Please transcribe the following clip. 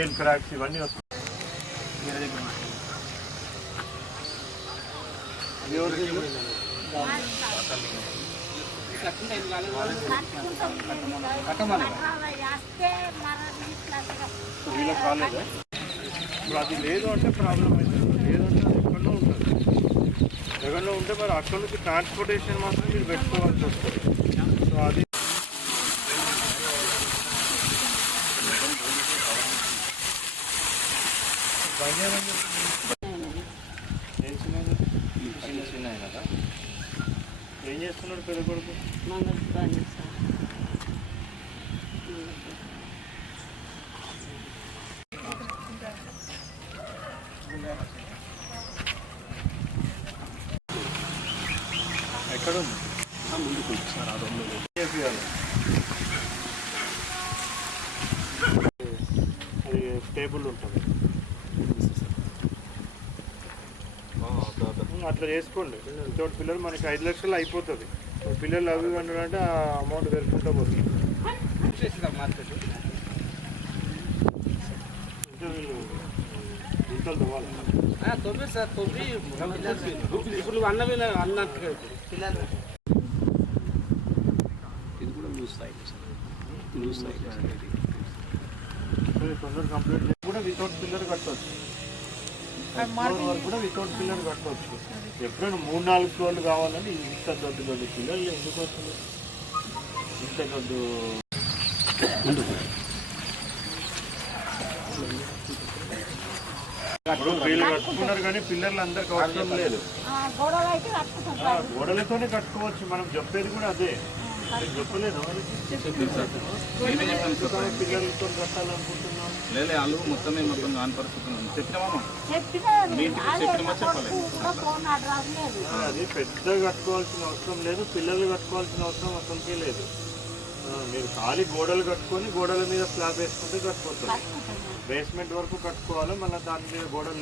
Scale cracks ఇవన్నీ వస్తాయి. వీళ్ళకి కాలేదా ఇప్పుడు అది లేదు అంటే ప్రాబ్లం అవుతుంది. లేదంటే అది ఎక్కడో ఉంటుంది. ఎక్కడో ఉంటే మరి అక్కడ నుంచి ట్రాన్స్పోర్టేషన్ మాత్రం మీరు పెట్టుకోవాల్సి వస్తుంది. సో అది ఏం కదా? ఏం చేస్తున్నాడు పెద్ద కొడుకు ఎక్కడ ఉంది చేపియాలి. అది టేబుల్ ఉంటుంది అట్లా చేసుకోండి. ఇంకోటి పిల్లలు మనకి ఐదు లక్షలు అయిపోతుంది. పిల్లలు అవి అంటే ఆ అమౌంట్ పెరుగుకుంటూ పోతుంది. తవ్వాలి? తొమ్మిది సార్ తొమ్మిది ఇప్పుడు అన్నవి అన్నట్టుగా పిల్లలు. ఇది కూడా లూజ్ సైడ్ లూజ్ తొందర కంప్లీట్ కూడా వితౌట్ పిల్లర్ కట్టవచ్చు ఫ్లోర్ వరకు కూడా వితౌట్ పిల్లర్ కట్టవచ్చు ఎప్పుడైనా మూడు నాలుగు ఫ్లోర్లు కావాలని ఇంత దొడ్డు దొడ్డు పిల్లలు ఎందుకు వస్తుంది? ఇంత దొడ్డు ఇప్పుడు వీళ్ళు కట్టుకున్నారు కానీ పిల్లర్లు అందరికి అవసరం లేదు. గోడలతోనే కట్టుకోవచ్చు. మనం చెప్పేది కూడా అదే. లేదు వాళ్ళు మొత్తమే మొత్తం కాని పరిస్థితి చెప్పినామా అదే పెద్దగా కట్టుకోవాల్సిన అవసరం లేదు పిల్లలు కట్టుకోవాల్సిన అవసరం అసలుకే లేదు. మీరు ఖాళీ గోడలు కట్టుకొని గోడల మీద స్లాబ్ వేసుకుంటే కట్టుకోవచ్చు. బేస్మెంట్ వరకు కట్టుకోవాలి మళ్ళీ దాని మీద గోడలు